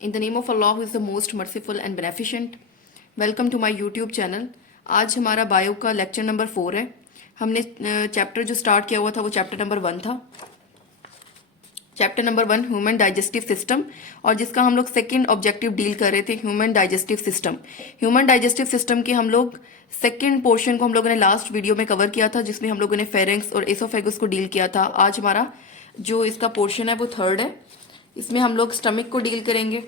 In the name of Allah who is the most merciful and beneficent, welcome to my YouTube channel. आज हमारा bio का lecture number 4 है। हमने chapter जो start किया हुआ था वो चैप्टर नंबर 1 था। Chapter number 1 human digestive system, और जिसका हम लोग सेकेंड ऑब्जेक्टिव डील कर रहे थे human digestive system. Human digestive system के हम लोग सेकेंड पोर्शन को हम लोगों ने लास्ट वीडियो में कवर किया था, जिसमें हम लोगों ने फेरेंक्स और एसोफेगस को डील किया था। आज हमारा जो इसका पोर्शन है वो थर्ड है। इसमें हम लोग स्टमक को डील करेंगे।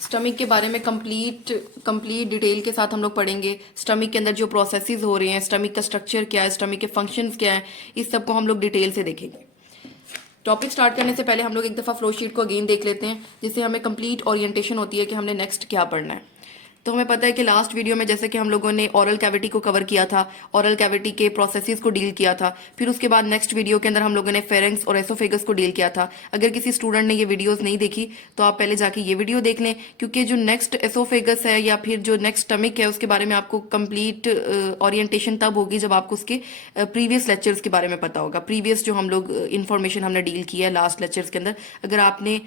स्टमक के बारे में कंप्लीट डिटेल के साथ हम लोग पढ़ेंगे। स्टमक के अंदर जो प्रोसेसेस हो रहे हैं, स्टमक का स्ट्रक्चर क्या है, स्टमक के फंक्शंस क्या है, इस सब को हम लोग डिटेल से देखेंगे। टॉपिक स्टार्ट करने से पहले हम लोग एक दफ़ा फ्लो शीट को अगेन देख लेते हैं, जिससे हमें कंप्लीट ओरिएंटेशन होती है कि हमने नेक्स्ट क्या पढ़ना है। तो हमें पता है कि लास्ट वीडियो में जैसे कि हम लोगों ने ओरल कैविटी को कवर किया था, ओरल कैविटी के प्रोसेसेस को डील किया था। फिर उसके बाद नेक्स्ट वीडियो के अंदर हम लोगों ने फेरेंक्स और एसोफेगस को डील किया था। अगर किसी स्टूडेंट ने ये वीडियोस नहीं देखी तो आप पहले जाके ये वीडियो देख लें, क्योंकि जो नेक्स्ट एसोफेगस है या फिर जो नेक्स्ट स्टमक है उसके बारे में आपको कंप्लीट ओरिएंटेशन तब होगी जब आपको उसके प्रीवियस लेक्चर्स के बारे में पता होगा। प्रीवियस जो हम लोग इन्फॉर्मेशन हमने डील की है लास्ट लेक्चर्स के अंदर, अगर आपने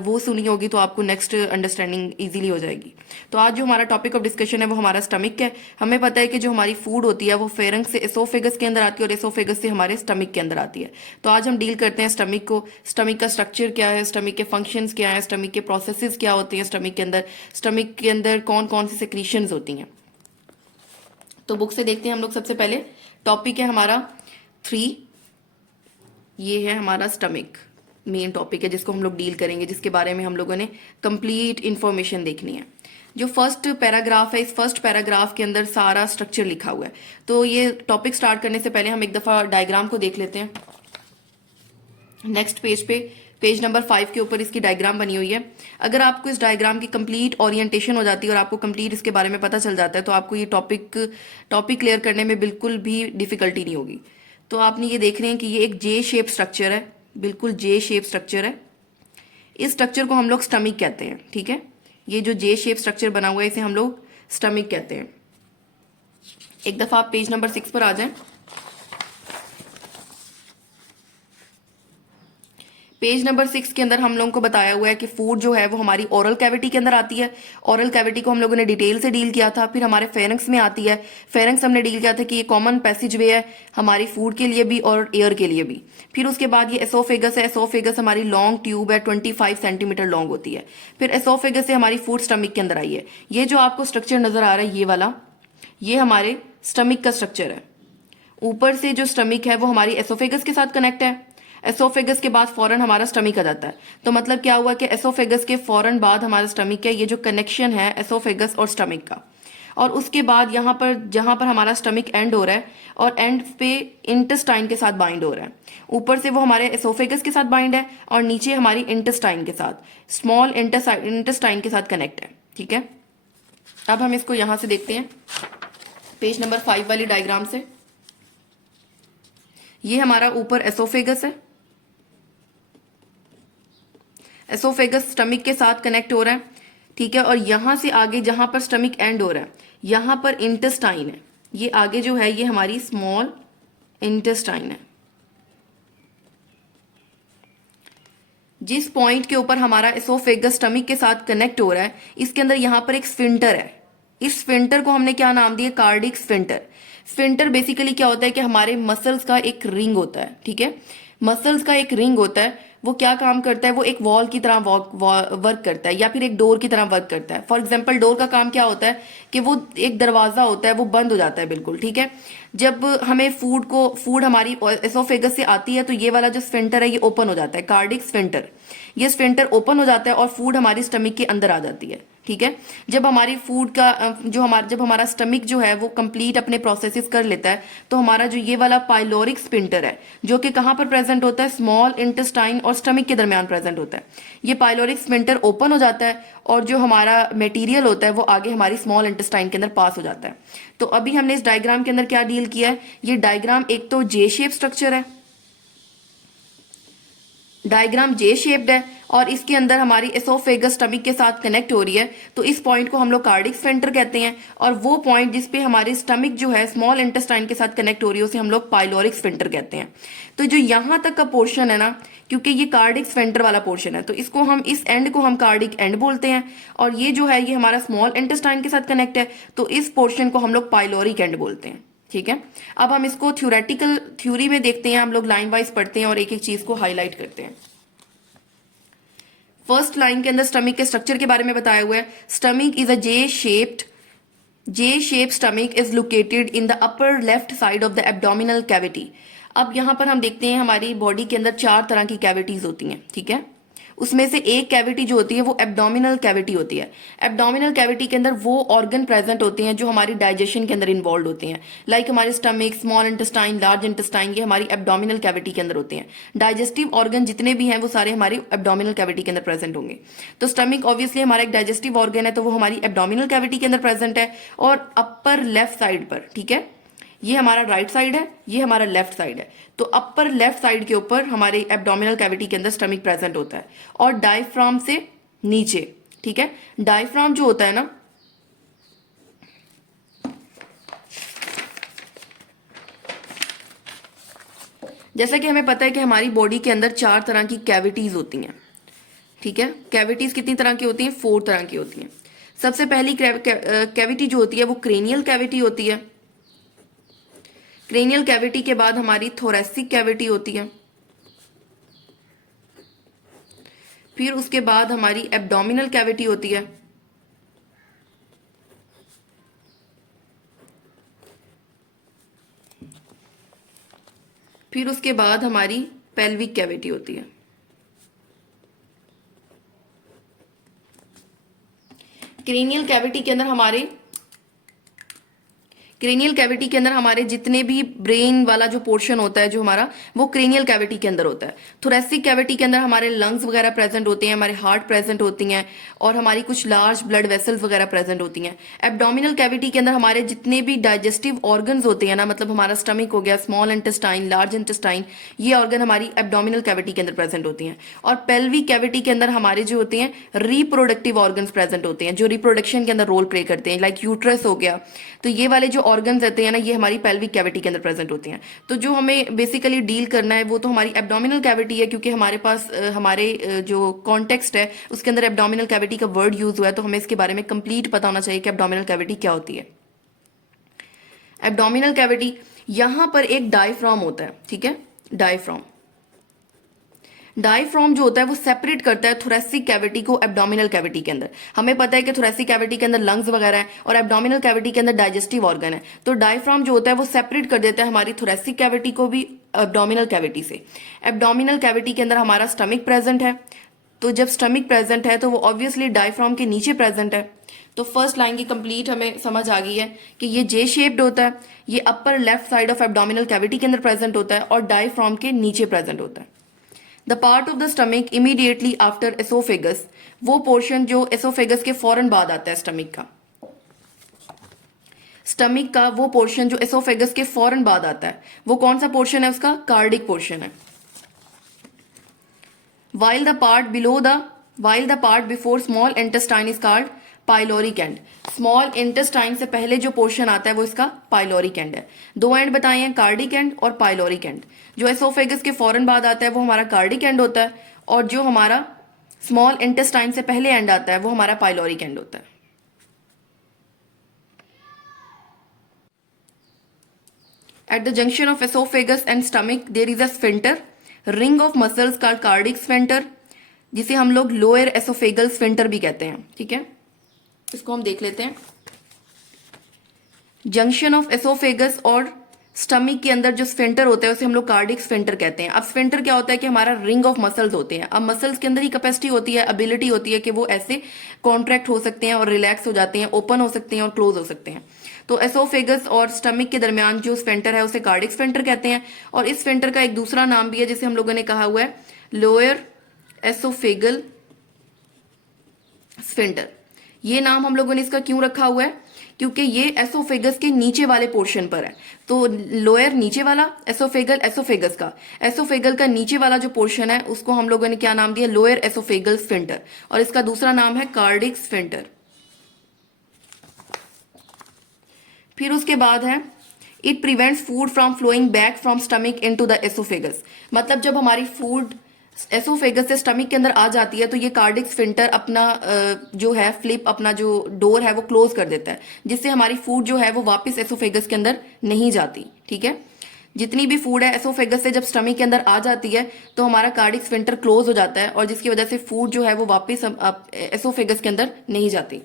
वो सुनी होगी तो आपको नेक्स्ट अंडरस्टैंडिंग ईजिली हो जाएगी। तो आज जो हमारा टॉपिक ऑफ डिस्कशन है वो हमारा स्टमक है। हमें पता है कि जो हमारी फूड होती है वो फेरेंक्स से एसोफेगस के अंदर आती है और एसोफेगस से हमारे स्टमक के अंदर आती है। तो आज हम डील करते हैं स्टमक को। स्टमक का स्ट्रक्चर क्या है, स्टमक के फंक्शंस क्या है, स्टमक के प्रोसेसेस क्या होते हैं, स्टमक के अंदर कौन कौन सी सेक्रीशंस होती हैं। तो बुक से देखते हैं हम लोग। सबसे पहले टॉपिक है हमारा 3, ये है हमारा स्टमक। मेन टॉपिक है जिसको हम लोग डील करेंगे, जिसके बारे में हम लोगों ने कंप्लीट इंफॉर्मेशन देखनी है। जो फर्स्ट पैराग्राफ है, इस फर्स्ट पैराग्राफ के अंदर सारा स्ट्रक्चर लिखा हुआ है। तो ये टॉपिक स्टार्ट करने से पहले हम एक दफ़ा डायग्राम को देख लेते हैं। नेक्स्ट पेज पे पेज नंबर 5 के ऊपर इसकी डायग्राम बनी हुई है। अगर आपको इस डायग्राम की कंप्लीट ओरिएंटेशन हो जाती है और आपको कंप्लीट इसके बारे में पता चल जाता है तो आपको ये टॉपिक क्लियर करने में बिल्कुल भी डिफिकल्टी नहीं होगी। तो आपने ये देख रहे हैं कि ये एक जे शेप स्ट्रक्चर है, बिल्कुल जे शेप स्ट्रक्चर है। इस स्ट्रक्चर को हम लोग स्टमक कहते हैं, ठीक है। ये जो जे शेप स्ट्रक्चर बना हुआ है इसे हम लोग स्टमक कहते हैं। एक दफा आप पेज नंबर 6 पर आ जाएं। पेज नंबर 6 के अंदर हम लोगों को बताया हुआ है कि फूड जो है वो हमारी ओरल कैविटी के अंदर आती है। ओरल कैविटी को हम लोगों ने डिटेल से डील किया था। फिर हमारे फेरेंक्स में आती है। फेरेंक्स हमने डील किया था कि ये कॉमन पैसेज वे है हमारी फूड के लिए भी और एयर के लिए भी। फिर उसके बाद ये एसोफेगस है। एसोफेगस हमारी लॉन्ग ट्यूब है, 25 सेंटीमीटर लॉन्ग होती है। फिर एसोफेगस से हमारी फूड स्टमक के अंदर आई है। ये जो आपको स्ट्रक्चर नजर आ रहा है ये वाला, ये हमारे स्टमक का स्ट्रक्चर है। ऊपर से जो स्टमक है वो हमारी एसोफेगस के साथ कनेक्ट है। एसोफेगस के बाद फौरन हमारा स्टमक आ जाता है। तो मतलब क्या हुआ कि एसोफेगस के फौरन बाद हमारा स्टमक है। ये जो कनेक्शन है एसोफेगस और स्टमक का, और उसके बाद यहाँ पर जहां पर हमारा स्टमक एंड हो रहा है और एंड पे इंटेस्टाइन के साथ बाइंड हो रहा है। ऊपर से वो हमारे एसोफेगस के साथ बाइंड है और नीचे हमारी इंटेस्टाइन के साथ, स्मॉल इंटेस्टाइन के साथ कनेक्ट है, ठीक है। अब हम इसको यहां से देखते हैं पेज नंबर 5 वाली डायग्राम से। ये हमारा ऊपर एसोफेगस है। एसोफेगस स्टमक के साथ कनेक्ट हो रहा है, ठीक है। और यहां से आगे जहां पर स्टमक एंड हो रहा है यहां पर इंटेस्टाइन है। ये आगे जो है ये हमारी स्मॉल इंटेस्टाइन है। जिस पॉइंट के ऊपर हमारा एसोफेगस स्टमक के साथ कनेक्ट हो रहा है इसके अंदर यहां पर एक स्फिंक्टर है। इस स्फिंक्टर को हमने क्या नाम दिया? Cardiac sphincter. स्फिंक्टर बेसिकली क्या होता है कि हमारे मसल्स का एक रिंग होता है, ठीक है। मसल्स का एक रिंग होता है। वो क्या काम करता है? वो एक वॉल की तरह वर्क करता है या फिर एक डोर की तरह वर्क करता है। फॉर एग्जाम्पल डोर का काम क्या होता है कि वो एक दरवाजा होता है, वो बंद हो जाता है बिल्कुल, ठीक है। जब हमें फूड हमारी एसोफेगस से आती है तो ये वाला जो स्फिंक्टर है ये ओपन हो जाता है, कार्डिक स्फिंक्टर। ये स्फिंक्टर ओपन हो जाता है और फूड हमारी स्टमक के अंदर आ जाती है, ठीक है। जब हमारी फूड का जब हमारा स्टमक जो है वो कंप्लीट अपने प्रोसेसेस कर लेता है तो हमारा जो ये वाला पाइलोरिक स्फिंक्टर है जो कि कहाँ पर प्रेजेंट होता है? स्मॉल इंटेस्टाइन और स्टमक के दरमियान प्रेजेंट होता है। ये पाइलोरिक स्फिंक्टर ओपन हो जाता है और जो हमारा मटेरियल होता है वो आगे हमारी स्मॉल इंटेस्टाइन के अंदर पास हो जाता है। तो अभी हमने इस डायग्राम के अंदर क्या डील किया है? ये डायग्राम एक तो जे शेप स्ट्रक्चर है, डायग्राम जे शेप्ड है और इसके अंदर हमारी एसोफेगस स्टमक के साथ कनेक्ट हो रही है, तो इस पॉइंट को हम लोग कार्डिक स्फिंक्टर कहते हैं। और वो पॉइंट जिस पे हमारी स्टमक जो है स्मॉल इंटेस्टाइन के साथ कनेक्ट हो रही है उसे हम लोग पाइलोरिक स्फिंक्टर कहते हैं। तो जो यहां तक का पोर्शन है ना, क्योंकि ये कार्डिक स्फिंक्टर वाला पोर्शन है, तो इसको हम, इस एंड को हम कार्डिक एंड बोलते हैं। और ये जो है ये हमारा स्मॉल इंटेस्टाइन के साथ कनेक्ट है, तो इस पोर्शन को हम लोग पाइलोरिक एंड बोलते हैं। ठीक है, अब हम इसको थ्योरी में देखते हैं, हम लोग लाइन वाइज पढ़ते हैं और एक एक चीज को हाईलाइट करते हैं। फर्स्ट लाइन के अंदर स्टमक के स्ट्रक्चर के बारे में बताया हुआ है। Stomach is a J shape stomach is located in the upper left side of the abdominal cavity. अब यहां पर हम देखते हैं हमारी बॉडी के अंदर 4 तरह की कैविटीज होती हैं। ठीक है, उसमें से एक कैविटी जो होती है वो एब्डोमिनल कैविटी होती है। एब्डोमिनल कैविटी के अंदर वो ऑर्गन प्रेजेंट होते हैं जो हमारी डाइजेशन के अंदर इन्वॉल्व होते हैं, लाइक हमारे stomach, small intestine, large intestine, ये हमारी एब्डोमिनल कैविटी के अंदर होते हैं। डाइजेस्टिव ऑर्गन जितने भी हैं वो सारे हमारे एब्डोमिनल कैविटी के अंदर प्रेजेंट होंगे। तो स्टमक ऑब्वियसली हमारा एक डाइजेस्टिव ऑर्गन है, तो वो हमारी एब्डोमिनल कैविटी के अंदर प्रेजेंट है और अपर लेफ्ट साइड पर। ठीक है, ये हमारा राइट साइड है, ये हमारा लेफ्ट साइड है। तो अपर लेफ्ट साइड के ऊपर हमारे एब्डोमिनल कैविटी के अंदर स्टमक प्रेजेंट होता है और डायफ्राम से नीचे। ठीक है, डायफ्राम जो होता है ना, जैसा कि हमें पता है कि हमारी बॉडी के अंदर 4 तरह की कैविटीज होती हैं। ठीक है, कैविटीज कितनी तरह की होती हैं? 4 तरह की होती हैं। सबसे पहली कैविटी जो होती है वो क्रेनियल कैविटी होती है। क्रेनियल कैविटी के बाद हमारी थोरेसिक कैविटी होती है, फिर उसके बाद हमारी एब्डोमिनल कैविटी होती है, फिर उसके बाद हमारी पेल्विक कैविटी होती है। क्रेनियल कैविटी के अंदर हमारे जितने भी ब्रेन वाला जो पोर्शन होता है जो हमारा, वो क्रेनियल कैविटी के अंदर होता है। थोरेसिक कैविटी के अंदर हमारे लंग्स वगैरह प्रेजेंट होते हैं, हमारे हार्ट प्रेजेंट होती हैं और हमारी कुछ लार्ज ब्लड वेसल्स वगैरह प्रेजेंट होती हैं। एब्डोमिनल कैविटी के अंदर हमारे जितने भी डाइजेस्टिव ऑर्गन्स होते हैं ना, मतलब हमारा स्टमक हो गया, स्मॉल इंटेस्टाइन, लार्ज इंटेस्टाइन, ये ऑर्गन हमारी एब्डोमिनल कैविटी के अंदर प्रेजेंट होती हैं। और पेल्विक कैविटी के अंदर हमारे जो होते हैं रिप्रोडक्टिव ऑर्गन्स प्रेजेंट होते हैं जो रिप्रोडक्शन के अंदर रोल प्ले करते हैं, लाइक यूट्रस हो गया। तो ये वाले जो ऑर्गन्स रहते हैं ना, ये हमारी पेल्विक कैविटी के अंदर प्रेजेंट होते हैं। तो जो हमें बेसिकली डील करना है वो तो हमारी एब्डोमिनल कैविटी है, क्योंकि हमारे पास हमारे जो कॉन्टेक्स्ट है उसके अंदर एब्डोमिनल कैविटी का वर्ड यूज हुआ है, तो हमें इसके बारे में कंप्लीट पता होना चाहिए कि एब्डोमिनल कैविटी क्या होती है। एब्डोमिनल कैविटी, यहां पर एक डायफ्राम होता है। ठीक है, डायफ्राम जो होता है वो सेपरेट करता है थोरेसिक कैविटी को एब्डोमिनल कैविटी के अंदर। हमें पता है कि थोरेसिक कैविटी के अंदर लंग्स वगैरह है और एब्डोमिनल कैविटी के अंदर डाइजेस्टिव ऑर्गन है, तो डायफ्राम जो होता है वो सेपरेट कर देता है हमारी थोरेसिक कैविटी को भी एब्डोमिनल कैविटी से। एब्डोमिनल कैविटी के अंदर हमारा स्टमक प्रेजेंट है, तो जब स्टमक प्रेजेंट है तो वो ऑब्वियसली डायफ्राम के नीचे प्रेजेंट है। तो फर्स्ट लाइन की कंप्लीट हमें समझ आ गई है कि ये जे शेप्ड होता है, ये upper left side of abdominal cavity के अंदर प्रेजेंट होता है और डायफ्राम के नीचे प्रेजेंट होता है। The part of the stomach immediately after oesophagus, वो पोर्शन जो एसोफेगस के फौरन बाद आता है स्टमक का वो पोर्शन जो एसोफेगस के फौरन बाद आता है, वो कौन सा पोर्शन है? उसका कार्डिक पोर्शन है। while the part before small intestine is called pyloric and. Small intestine से पहले जो पोर्शन आता है वो इसका पाइलोरिक एंड है। 2 एंड बताए हैं, कार्डिक एंड और पाइलोरिक एंड। जो एसोफेगस के फौरन बाद आता है वो हमारा कार्डिक एंड होता है और जो हमारा स्मॉल इंटेस्टाइन से पहले एंड आता है वो हमारा पाइलोरिक एंड होता है। At the junction of esophagus and stomach there is a sphincter, ring of muscles called cardiac sphincter, जिसे हम लोग लोअर एसोफेगल स्फिंक्टर भी कहते हैं। ठीक है, इसको हम देख लेते हैं। जंक्शन ऑफ एसोफेगस और स्टमक के अंदर जो स्फिंक्टर होता है उसे हम लोग कार्डिक स्फिंक्टर कहते हैं। अब स्फिंक्टर क्या होता है कि हमारा रिंग ऑफ मसल्स होते हैं। अब मसल्स के अंदर ही कैपेसिटी होती है, एबिलिटी होती है कि वो ऐसे कॉन्ट्रैक्ट हो सकते हैं और रिलैक्स हो जाते हैं, ओपन हो सकते हैं और क्लोज हो सकते हैं। तो एसोफेगस और स्टमक के दरमियान जो स्फिंक्टर है उसे कार्डिक स्फिंक्टर कहते हैं। और इस स्फिंक्टर का एक दूसरा नाम भी है जिसे हम लोगों ने कहा हुआ है लोअर एसोफेगल स्फिंक्टर। ये नाम हम लोगों ने इसका क्यों रखा हुआ है? क्योंकि ये एसोफेगस के नीचे वाले पोर्शन पर है। तो लोअर नीचे वाला एसोफेगल, एसोफेगल का नीचे वाला जो पोर्शन है उसको हम लोगों ने क्या नाम दिया, लोअर एसोफेगल स्फिंक्टर, और इसका दूसरा नाम है कार्डिक स्फिंक्टर। फिर उसके बाद है it prevents food from flowing back from stomach into the oesophagus. मतलब जब हमारी फूड एसोफेगस से स्टमक के अंदर आ जाती है तो ये कार्डिक स्फिंक्टर अपना जो है फ्लिप, अपना जो डोर है वो क्लोज कर देता है, जिससे हमारी फूड जो है वो वापस एसोफेगस के अंदर नहीं जाती। ठीक है, जितनी भी फूड है एसोफेगस से जब स्टमक के अंदर आ जाती है तो हमारा कार्डिक स्फिंक्टर क्लोज हो जाता है, और जिसकी वजह से फूड जो है वो वापस एसोफेगस के अंदर नहीं जाती।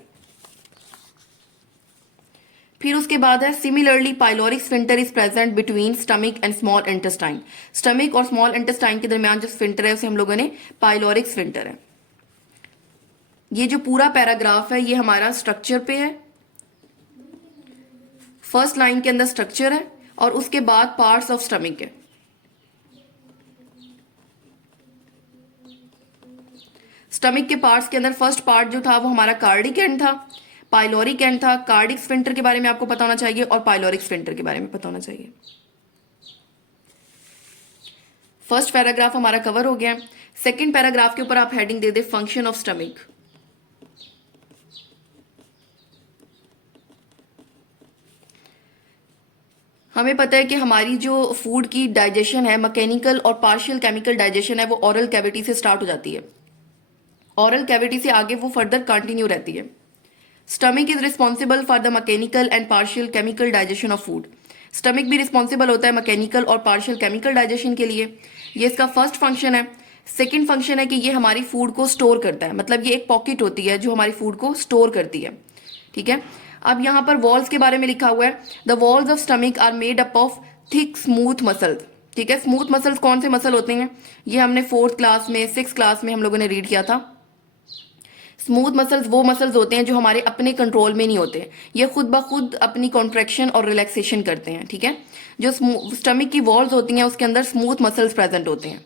फिर उसके बाद है similarly pyloric sphincter is present between stomach and small intestine. Stomach और स्मॉल इंटेस्टाइन के दरमियान जो स्फिंक्टर है उसे हम लोगों ने पाइलोरिक स्फिंक्टर है। ये जो पूरा पैराग्राफ है ये हमारा स्ट्रक्चर पे है। फर्स्ट लाइन के अंदर स्ट्रक्चर है और उसके बाद पार्ट्स ऑफ स्टमक है। स्टमक के पार्ट्स के अंदर फर्स्ट पार्ट जो था वो हमारा कार्डिक एंड था, पाइलोरिक एंड था। कार्डिक स्फिंक्टर के बारे में आपको पता होना चाहिए और पाइलोरिक स्फिंक्टर के बारे में पता होना चाहिए। फर्स्ट पैराग्राफ हमारा कवर हो गया। सेकंड पैराग्राफ के ऊपर आप heading they they function of stomach. हमें पता है कि हमारी जो फूड की डाइजेशन है, मैकेनिकल और पार्शियल केमिकल डाइजेशन है, वो ओरल कैविटी से स्टार्ट हो जाती है। ओरल कैविटी से आगे वो फर्दर कंटिन्यू रहती है। Stomach is responsible for the mechanical and partial chemical digestion of food. Stomach भी रिस्पॉन्सिबल होता है मैकेनिकल और पार्शियल केमिकल डाइजेशन के लिए। ये इसका फर्स्ट फंक्शन है। सेकंड फंक्शन है कि ये हमारी फूड को स्टोर करता है, मतलब ये एक पॉकेट होती है जो हमारी फूड को स्टोर करती है। ठीक है, अब यहाँ पर वॉल्स के बारे में लिखा हुआ है, the walls of stomach are made up of thick smooth muscles. ठीक है, स्मूथ मसल्स कौन से मसल होते हैं, ये हमने 4th क्लास में 6th क्लास में हम लोगों ने रीड किया था। स्मूथ मसल्स वो मसल्स होते हैं जो हमारे अपने कंट्रोल में नहीं होते, ये खुद ब खुद अपनी कॉन्ट्रैक्शन और रिलैक्सेशन करते हैं। ठीक है, जो स्टमक की वॉल्स होती हैं उसके अंदर स्मूथ मसल्स प्रेजेंट होते हैं।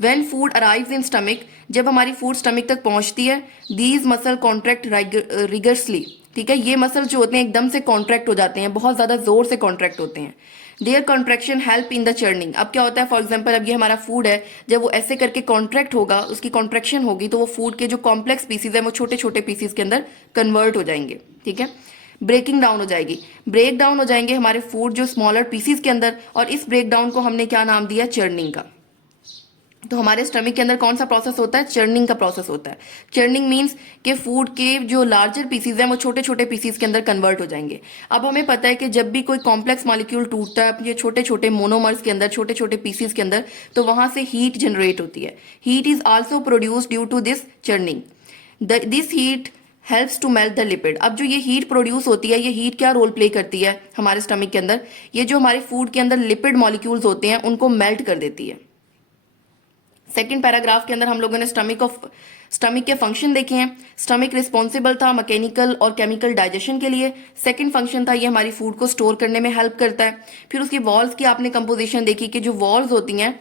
When food arrives in stomach, जब हमारी फूड स्टमक तक पहुंचती है, दीज मसल कॉन्ट्रैक्ट रिगर्सली। ठीक है, ये मसल जो होते हैं एकदम से कॉन्ट्रैक्ट हो जाते हैं, बहुत ज्यादा जोर से कॉन्ट्रैक्ट होते हैं। Their contraction help in the churning. अब क्या होता है, फॉर एग्जाम्पल अब ये हमारा फूड है, जब वो ऐसे करके कॉन्ट्रैक्ट होगा, उसकी कॉन्ट्रैक्शन होगी, तो वो फूड के जो कॉम्प्लेक्स पीसीज है वो छोटे छोटे पीसीज के अंदर कन्वर्ट हो जाएंगे। ठीक है, ब्रेकिंग डाउन हो जाएगी, ब्रेक डाउन हो जाएंगे हमारे फूड जो स्मॉलर पीसीज के अंदर, और इस ब्रेक डाउन को हमने क्या नाम दिया, चर्निंग का। तो हमारे स्टमक के अंदर कौन सा प्रोसेस होता है, चर्निंग का प्रोसेस होता है। चर्निंग मीन्स कि फूड के जो लार्जर पीसीज हैं वो छोटे छोटे पीसीज के अंदर कन्वर्ट हो जाएंगे। अब हमें पता है कि जब भी कोई कॉम्प्लेक्स मॉलिक्यूल टूटता है ये छोटे छोटे मोनोमर्स के अंदर, छोटे छोटे पीसीज के अंदर, तो वहां से हीट जनरेट होती है। Heat is also produced due to this churning. This heat helps to melt the lipid. अब जो ये हीट प्रोड्यूस होती है, ये हीट क्या रोल प्ले करती है हमारे स्टमक के अंदर, ये जो हमारे फूड के अंदर लिपिड मॉलिक्यूल्स होते हैं उनको मेल्ट कर देती है। सेकेंड पैराग्राफ के अंदर हम लोगों ने स्टमक के फंक्शन देखे हैं। स्टमक रिस्पॉन्सिबल था मैकेनिकल और केमिकल डाइजेशन के लिए। सेकंड फंक्शन था ये हमारी फूड को स्टोर करने में हेल्प करता है। फिर उसकी वॉल्स की आपने कंपोजिशन देखी कि जो वॉल्स होती हैं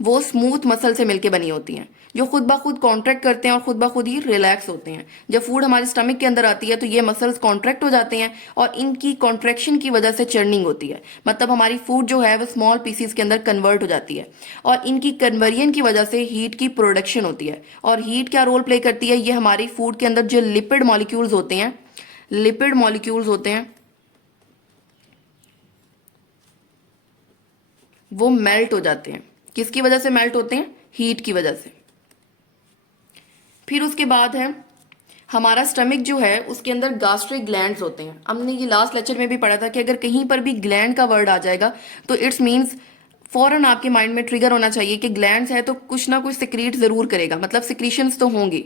वो स्मूथ मसल से मिलकर बनी होती हैं, जो खुद ब खुद कॉन्ट्रैक्ट करते हैं और खुद ब खुद ही रिलैक्स होते हैं। जब फूड हमारे स्टमक के अंदर आती है तो ये मसल्स कॉन्ट्रैक्ट हो जाते हैं और इनकी कॉन्ट्रैक्शन की वजह से चर्निंग होती है, मतलब हमारी फूड जो है वो स्मॉल पीसीज के अंदर कन्वर्ट हो जाती है, और इनकी कन्वर्जन की वजह से हीट की प्रोडक्शन होती है। और हीट क्या रोल प्ले करती है, ये हमारी फूड के अंदर जो लिपिड मॉलिक्यूल्स होते हैं, लिपिड मॉलिक्यूल्स होते हैं वो मेल्ट हो जाते हैं। किसकी वजह से मेल्ट होते हैं, हीट की वजह से। फिर उसके बाद है हमारा स्टमक जो है उसके अंदर गैस्ट्रिक ग्लैंड्स होते हैं। हमने ये लास्ट लेक्चर में भी पढ़ा था कि अगर कहीं पर भी ग्लैंड का वर्ड आ जाएगा तो इट्स मीन्स फौरन आपके माइंड में ट्रिगर होना चाहिए कि ग्लैंड्स है तो कुछ ना कुछ सिक्रीट जरूर करेगा, मतलब सिक्रीशंस तो होंगी।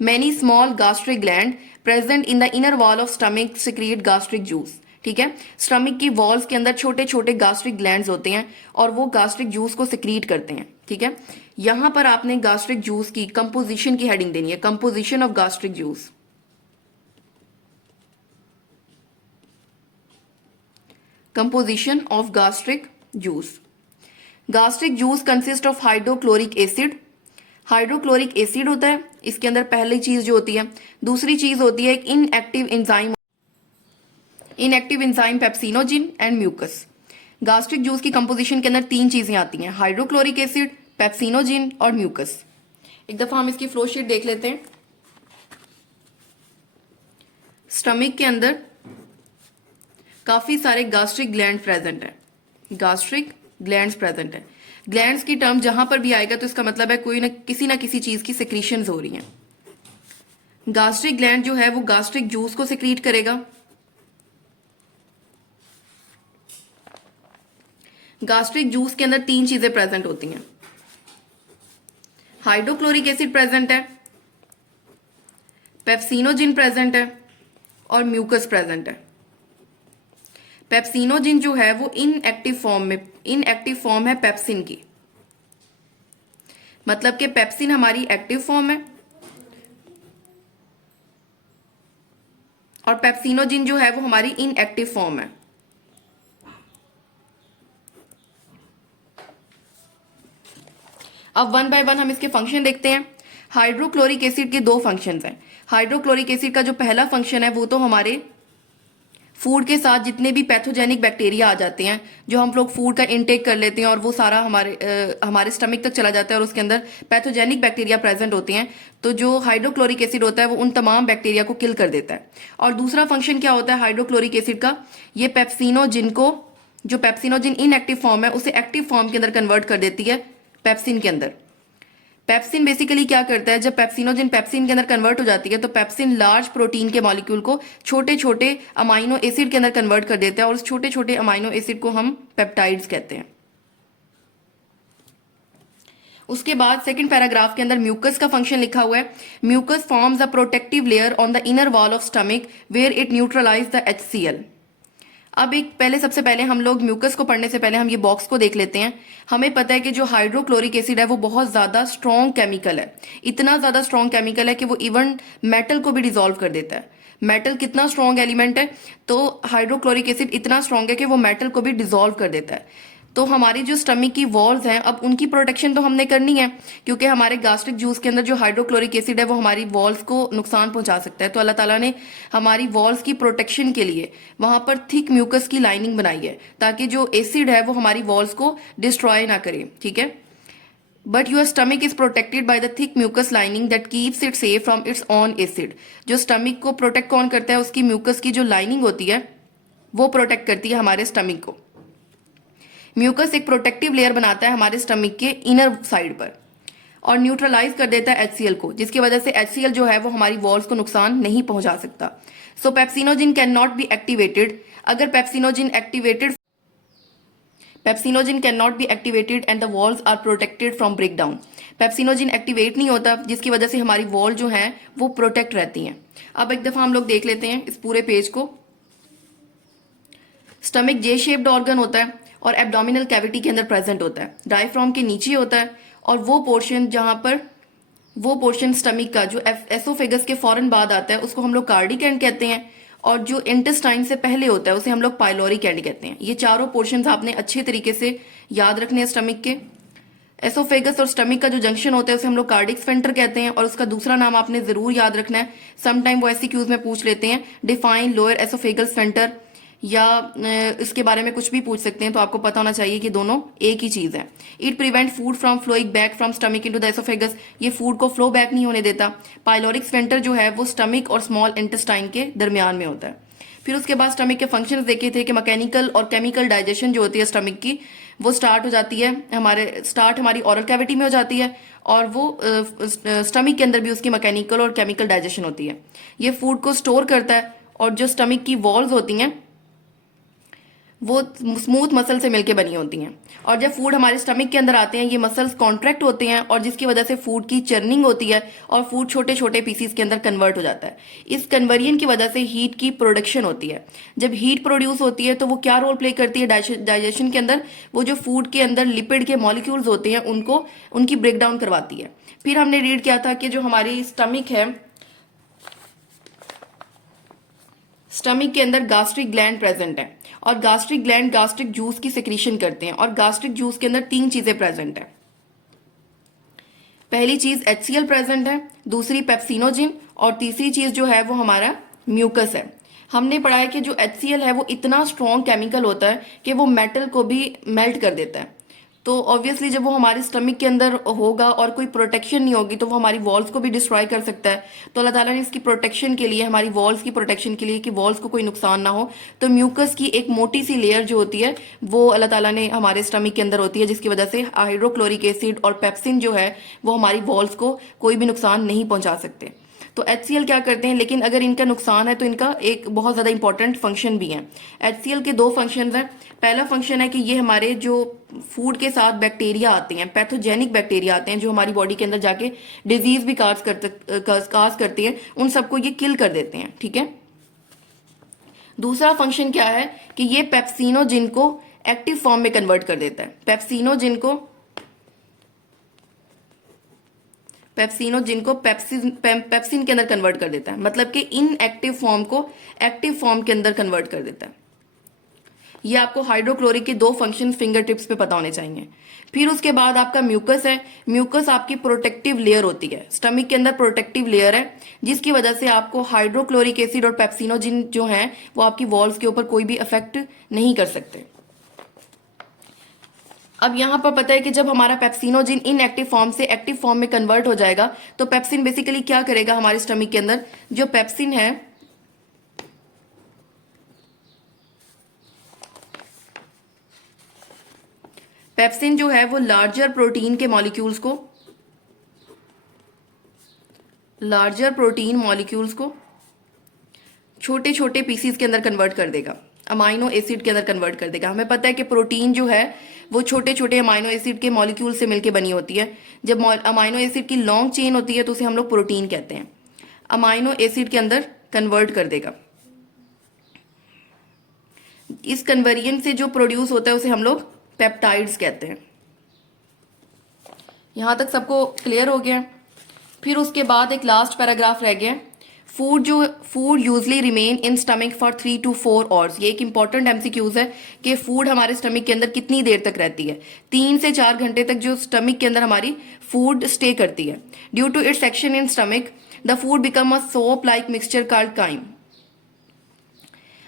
Many small gastric gland present in the inner wall of stomach secrete gastric juice. ठीक है, स्टमक की वॉल्स के अंदर छोटे छोटे गैस्ट्रिक ग्लैंड्स होते हैं और वो गैस्ट्रिक जूस को सिक्रीट करते हैं। ठीक है, यहां पर आपने गैस्ट्रिक जूस की कंपोजिशन की हेडिंग देनी है, composition of gastric juice. Composition of gastric juice. Gastric juice consist of hydrochloric acid, hydrochloric acid होता है, इसके अंदर पहली चीज जो होती है। दूसरी चीज होती है एक inactive enzyme pepsinogen and mucus. Gastric juice की कंपोजिशन के अंदर तीन चीजें आती हैं, हाइड्रोक्लोरिक एसिड, पेप्सिनोजिन और म्यूकस। एक दफा हम इसकी फ्लो शीट देख लेते हैं। स्टमक के अंदर काफी सारे गास्ट्रिक ग्लैंड प्रेजेंट है, गास्ट्रिक ग्लैंड्स प्रेजेंट है। ग्लैंड्स की टर्म जहां पर भी आएगा तो इसका मतलब है कोई ना किसी चीज की सिक्रीशंस हो रही हैं। गास्ट्रिक ग्लैंड जो है वो गास्ट्रिक जूस को सिक्रीट करेगा। गास्ट्रिक जूस के अंदर तीन चीजें प्रेजेंट होती हैं, हाइड्रोक्लोरिक एसिड प्रेजेंट है, पेप्सिनोजिन प्रेजेंट है और म्यूकस प्रेजेंट है। पेप्सिनोजिन जो है वो इनएक्टिव फॉर्म है पेप्सिन की, मतलब कि पेप्सिन हमारी एक्टिव फॉर्म है और पेप्सिनोजिन जो है वो हमारी इनएक्टिव फॉर्म है। अब वन बाय वन हम इसके फंक्शन देखते हैं। हाइड्रोक्लोरिक एसिड के दो फंक्शंस हैं। हाइड्रोक्लोरिक एसिड का जो पहला फंक्शन है वो तो हमारे फूड के साथ जितने भी पैथोजेनिक बैक्टीरिया आ जाते हैं, जो हम लोग फूड का इनटेक कर लेते हैं और वो सारा हमारे स्टमक तक चला जाता है और उसके अंदर पैथोजेनिक बैक्टीरिया प्रेजेंट होते हैं, तो जो हाइड्रोक्लोरिक एसिड होता है वो उन तमाम बैक्टीरिया को किल कर देता है। और दूसरा फंक्शन क्या होता है हाइड्रोक्लोरिक एसिड का, ये जो पेप्सिनोजिन इनएक्टिव फॉर्म है उसे एक्टिव फॉर्म के अंदर कन्वर्ट कर देती है पेप्सिन के अंदर। पेप्सिन बेसिकली क्या करता है, जब पेप्सिनोजिन पेप्सिन के अंदर कन्वर्ट हो जाती है तो पेप्सिन लार्ज प्रोटीन के मॉलिक्यूल को छोटे छोटे अमाइनो एसिड के अंदर कन्वर्ट कर देता है और उस छोटे छोटे अमाइनो एसिड को हम पेप्टाइड्स कहते हैं। उसके बाद सेकंड पैराग्राफ के अंदर म्यूकस का फंक्शन लिखा हुआ है। Mucus forms a protective layer on the inner wall of stomach where it neutralize the HCl। अब सबसे पहले हम लोग म्यूकस को पढ़ने से पहले हम ये बॉक्स को देख लेते हैं। हमें पता है कि जो हाइड्रोक्लोरिक एसिड है वो बहुत ज्यादा स्ट्रॉन्ग केमिकल है, इतना ज्यादा स्ट्रॉन्ग केमिकल है कि वो इवन मेटल को भी डिसॉल्व कर देता है। मेटल कितना स्ट्रॉन्ग एलिमेंट है, तो हाइड्रोक्लोरिक एसिड इतना स्ट्रॉन्ग है कि वो मेटल को भी डिसॉल्व कर देता है। तो हमारी जो स्टमक की वॉल्स हैं, अब उनकी प्रोटेक्शन तो हमने करनी है, क्योंकि हमारे गास्ट्रिक जूस के अंदर जो हाइड्रोक्लोरिक एसिड है वो हमारी वॉल्स को नुकसान पहुंचा सकता है। तो अल्लाह ताला ने हमारी वॉल्स की प्रोटेक्शन के लिए वहां पर थिक म्यूकस की लाइनिंग बनाई है, ताकि जो एसिड है वो हमारी वॉल्स को डिस्ट्रॉय ना करे, ठीक है। But your stomach is protected by the thick mucus lining that keeps it safe from its own acid. जो स्टमक को प्रोटेक्ट कौन करता है, उसकी म्यूकस की जो लाइनिंग होती है वो प्रोटेक्ट करती है हमारे स्टमक को। म्यूकस एक प्रोटेक्टिव लेयर बनाता है हमारे स्टमक के इनर साइड पर और न्यूट्रलाइज कर देता है HCl को, जिसकी वजह से HCl जो है वो हमारी वॉल्स को नुकसान नहीं पहुंचा सकता। So pepsinogen can not be activated. अगर pepsinogen can not be activated and the walls are protected from breakdown. Pepsinogen activate नहीं होता, जिसकी वजह से हमारी वॉल जो है वो प्रोटेक्ट रहती हैं। अब एक दफा हम लोग देख लेते हैं इस पूरे पेज को। स्टमक जे शेप्ड ऑर्गन होता है और एब्डोमिनल कैविटी के अंदर प्रेजेंट होता है, डायफ्राम के नीचे होता है, और वो पोर्शन स्टमक का जो एसोफेगस के फौरन बाद आता है उसको हम लोग कार्डिक एंड कहते हैं, और जो इंटेस्टाइन से पहले होता है उसे हम लोग पाइलोरिक एंड कहते हैं। ये चारों पोर्शंस आपने अच्छे तरीके से याद रखने हैं स्टमक के। एसोफेगस और स्टमक का जो जंक्शन होता है उसे हम लोग कार्डिक स्फिंक्टर कहते हैं, और उसका दूसरा नाम आपने जरूर याद रखना है। समटाइम वो एससीक्यूज में पूछ लेते हैं, डिफाइन लोअर एसोफेगल स्फिंक्टर, या इसके बारे में कुछ भी पूछ सकते हैं, तो आपको पता होना चाहिए कि दोनों एक ही चीज है। It prevent food from flowing back from stomach into the oesophagus. ये फूड को फ्लो बैक नहीं होने देता। पाइलोरिक स्फिंक्टर जो है वो स्टमक और स्मॉल इंटेस्टाइन के दरमियान में होता है। फिर उसके बाद स्टमक के फंक्शंस देखे थे कि मैकेनिकल और केमिकल डाइजेशन जो होती है स्टमक की, वो स्टार्ट हो जाती है हमारी ओरल कैविटी में हो जाती है, और वो स्टमक के अंदर भी उसकी मैकेनिकल और केमिकल डाइजेशन होती है। ये फूड को स्टोर करता है, और जो स्टमक की वॉल्स होती हैं वो स्मूथ मसल से मिलकर बनी होती हैं, और जब फूड हमारे स्टमक के अंदर आते हैं ये मसल्स कॉन्ट्रैक्ट होते हैं, और जिसकी वजह से फूड की चर्निंग होती है और फूड छोटे छोटे पीसीस के अंदर कन्वर्ट हो जाता है। इस कन्वर्जन की वजह से हीट की प्रोडक्शन होती है। जब हीट प्रोड्यूस होती है तो वो क्या रोल प्ले करती है डाइजेशन के अंदर, वो जो फूड के अंदर लिपिड के मॉलिक्यूल्स होते हैं उनकी ब्रेकडाउन करवाती है। फिर हमने रीड किया था कि जो हमारी स्टमक है, स्टमक के अंदर गास्ट्रिक ग्लैंड प्रेजेंट है, और गास्ट्रिक ग्लैंड गास्ट्रिक जूस की सिक्रीशन करते हैं, और गास्ट्रिक जूस के अंदर तीन चीजें प्रेजेंट है। पहली चीज HCl प्रेजेंट है, दूसरी पेप्सिनोजिन, और तीसरी चीज जो है वो हमारा म्यूकस है। हमने पढ़ा है कि जो HCl है वो इतना स्ट्रॉन्ग केमिकल होता है कि वो मेटल को भी मेल्ट कर देता है। तो ऑब्वियसली जब वो हमारे स्टमक के अंदर होगा और कोई प्रोटेक्शन नहीं होगी तो वो हमारी वॉल्स को भी डिस्ट्रॉय कर सकता है। तो अल्लाह ताला ने इसकी प्रोटेक्शन के लिए, हमारी वॉल्स की प्रोटेक्शन के लिए, कि वॉल्स को कोई नुकसान ना हो, तो म्यूकस की एक मोटी सी लेयर जो होती है वो अल्लाह ताला ने हमारे स्टमक के अंदर होती है, जिसकी वजह से हाइड्रोक्लोरिक एसिड और पेप्सिन जो है वो हमारी वॉल्स को कोई भी नुकसान नहीं पहुंचा सकते। तो HCl क्या करते हैं, लेकिन अगर इनका नुकसान है तो इनका एक बहुत ज़्यादा इंपॉर्टेंट फंक्शन भी है। HCl के दो फंक्शन हैं। पहला फंक्शन है कि ये हमारे जो फूड के साथ बैक्टीरिया आते हैं, पैथोजेनिक बैक्टीरिया आते हैं जो हमारी बॉडी के अंदर जाके डिजीज भी काज करती हैं, उन सबको ये किल कर देते हैं। ठीक है। दूसरा फंक्शन क्या है कि ये पेप्सिनोजिन को एक्टिव फॉर्म में कन्वर्ट कर देता है। पेप्सिनोजिन को पेप्सिन के अंदर कन्वर्ट कर देता है, मतलब कि इनएक्टिव फॉर्म को एक्टिव फॉर्म के अंदर कन्वर्ट कर देता है। ये आपको हाइड्रोक्लोरिक के दो फंक्शन फिंगर टिप्स पे पता होने चाहिए। फिर उसके बाद आपका म्यूकस है। म्यूकस आपकी प्रोटेक्टिव लेयर होती है, स्टमक के अंदर प्रोटेक्टिव लेयर है, जिसकी वजह से आपको हाइड्रोक्लोरिक एसिड और पेप्सिनोजिन जो है वो आपकी वॉल्स के ऊपर कोई भी इफेक्ट नहीं कर सकते। अब यहां पर पता है कि जब हमारा पेप्सिनोजिन इनएक्टिव फॉर्म से एक्टिव फॉर्म में कन्वर्ट हो जाएगा तो पेप्सिन बेसिकली क्या करेगा, हमारे स्टमक के अंदर जो पेप्सिन है, पेप्सिन जो है वो लार्जर प्रोटीन मॉलिक्यूल्स को छोटे छोटे पीसीज के अंदर कन्वर्ट कर देगा, अमाइनो एसिड के अंदर कन्वर्ट कर देगा। हमें पता है कि प्रोटीन जो है वो छोटे छोटे अमाइनो एसिड के मॉलिक्यूल से मिलकर बनी होती है। जब अमाइनो एसिड की लॉन्ग चेन होती है तो उसे हम लोग प्रोटीन कहते हैं। अमाइनो एसिड के अंदर कन्वर्ट कर देगा। इस कन्वर्जन से जो प्रोड्यूस होता है उसे हम लोग पेप्टाइड्स कहते हैं। यहां तक सबको क्लियर हो गया। फिर उसके बाद एक लास्ट पैराग्राफ रह गया। Food usually remain in stomach for 3 to 4 hours. ये एक इंपॉर्टेंट एमसीक्यूज है कि फूड हमारे स्टमक के अंदर कितनी देर तक रहती है। 3 से 4 घंटे तक जो स्टमक के अंदर हमारी फूड स्टे करती है। Due to its action in stomach the food become a soap like mixture called chyme.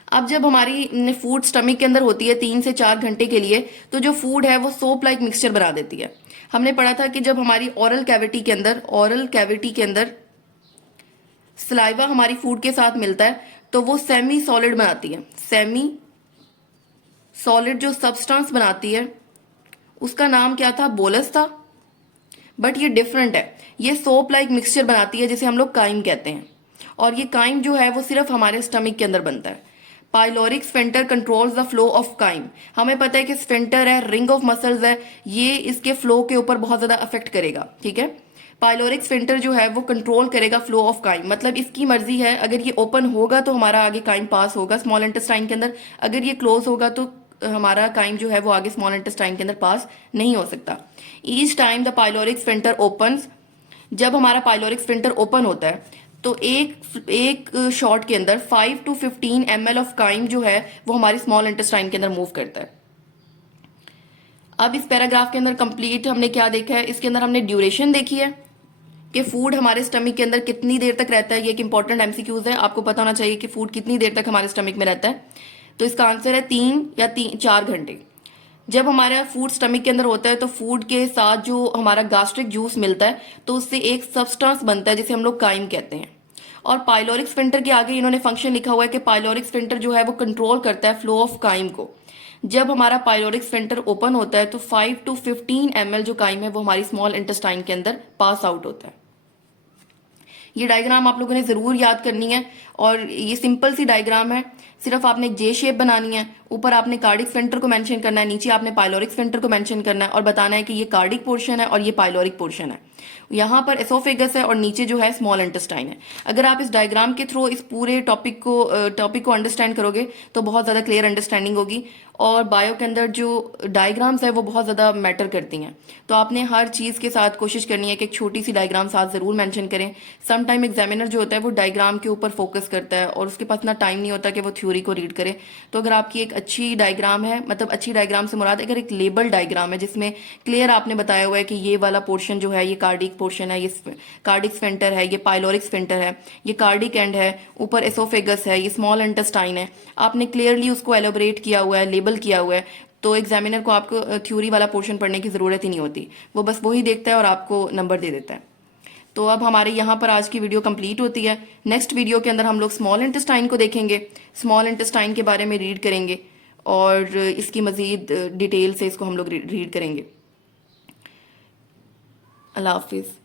अब जब हमारी फूड स्टमक के अंदर होती है 3 से 4 घंटे के लिए, तो जो फूड है वो सोप लाइक मिक्सचर बना देती है। हमने पढ़ा था कि जब हमारी ओरल कैविटी के अंदर सलाइवा हमारी फूड के साथ मिलता है तो वो सेमी सॉलिड बनाती है। सेमी सॉलिड जो सब्सटेंस बनाती है उसका नाम क्या था, बोलस था। बट ये डिफरेंट है, ये सोप लाइक मिक्सचर बनाती है जिसे हम लोग काइम कहते हैं। और ये काइम जो है वो सिर्फ हमारे स्टमक के अंदर बनता है। Pyloric sphincter controls the flow of chyme. हमें पता है कि स्फिंक्टर है, रिंग ऑफ मसल्स है, ये इसके फ्लो के ऊपर बहुत ज्यादा अफेक्ट करेगा। ठीक है। पाइलोरिक स्फिंक्टर जो है वो कंट्रोल करेगा फ्लो ऑफ काइम, मतलब इसकी मर्जी है, अगर ये ओपन होगा तो हमारा आगे काइम पास होगा स्मॉल इंटेस्टाइन के अंदर, अगर ये क्लोज होगा तो हमारा काइम जो है वो आगे स्मॉल इंटेस्टाइन के अंदर पास नहीं हो सकता। Each time the pyloric sphincter opens, जब हमारा पाइलोरिक स्फिंक्टर ओपन होता है तो एक शॉट के अंदर 5 to 15 ml ऑफ काइम जो है वो हमारी स्मॉल इंटेस्टाइन के अंदर मूव करता है। अब इस पैराग्राफ के अंदर कंप्लीट हमने क्या देखा है, इसके अंदर हमने ड्यूरेशन देखी है कि फूड हमारे स्टमक के अंदर कितनी देर तक रहता है। ये एक इंपॉर्टेंट एमसीक्यूज है, आपको पता होना चाहिए कि फूड कितनी देर तक हमारे स्टमक में रहता है। तो इसका आंसर है 3 या 4 घंटे। जब हमारा फूड स्टमक के अंदर होता है तो फूड के साथ जो हमारा गास्ट्रिक जूस मिलता है तो उससे एक सब्सटेंस बनता है जिसे हम लोग काइम कहते हैं। और पाइलोरिक स्फिंक्टर के आगे इन्होंने फंक्शन लिखा हुआ है कि पाइलोरिक स्फिंक्टर जो है वो कंट्रोल करता है फ्लो ऑफ काइम को। जब हमारा पाइलोरिक स्फिंक्टर ओपन होता है तो 5 to 15 ml जो काइम है वो हमारी स्मॉल इंटेस्टाइन के अंदर पास आउट होता है। ये डायग्राम आप लोगों ने जरूर याद करनी है और ये सिंपल सी डायग्राम है, सिर्फ आपने एक जे शेप बनानी है। ऊपर आपने कार्डिक स्फिंक्टर को मेंशन करना है, नीचे आपने पाइलोरिक स्फिंक्टर को मेंशन करना है और बताना है कि ये कार्डिक पोर्शन है और ये पाइलोरिक पोर्शन है। यहाँ पर एसोफेगस है और नीचे जो है स्मॉल इंटेस्टाइन है। अगर आप इस डायग्राम के थ्रू इस पूरे टॉपिक को अंडरस्टैंड करोगे तो बहुत ज़्यादा क्लियर अंडरस्टैंडिंग होगी। और बायो के अंदर जो डायग्राम्स है वो बहुत ज़्यादा मैटर करती हैं, तो आपने हर चीज़ के साथ कोशिश करनी है कि एक छोटी सी डायग्राम साथ ज़रूर मेंशन करें। सम टाइम एग्जामिनर जो होता है वो डायग्राम के ऊपर फोकस करता है और उसके पास ना टाइम नहीं होता कि वो थ्योरी थ्योरी को रीड करें। तो अगर आपकी एक अच्छी डायग्राम है, मतलब अच्छी डायग्राम से मुराद अगर एक लेबल डायग्राम है जिसमें क्लियर आपने बताया हुआ है कि ये वाला पोर्शन जो है ये कार्डिक पोर्शन है, ये कार्डिक स्फिंक्टर है, ये पाइलोरिक स्फिंक्टर है, ये कार्डिक एंड है, ऊपर एसोफेगस है, ये स्मॉल इंटेस्टाइन है, आपने क्लियरली उसको एलोबरेट किया हुआ है, लेबल किया हुआ है, तो एग्जामिनर को आपको थ्योरी वाला पोर्शन पढ़ने की ज़रूरत ही नहीं होती, वो बस वही देखता है और आपको नंबर दे देता है। तो अब हमारे यहाँ पर आज की वीडियो कंप्लीट होती है। नेक्स्ट वीडियो के अंदर हम लोग स्मॉल इंटेस्टाइन को देखेंगे, स्मॉल इंटेस्टाइन के बारे में रीड करेंगे और इसकी मज़ीद डिटेल से इसको हम लोग रीड करेंगे। अल्लाह हाफिज़।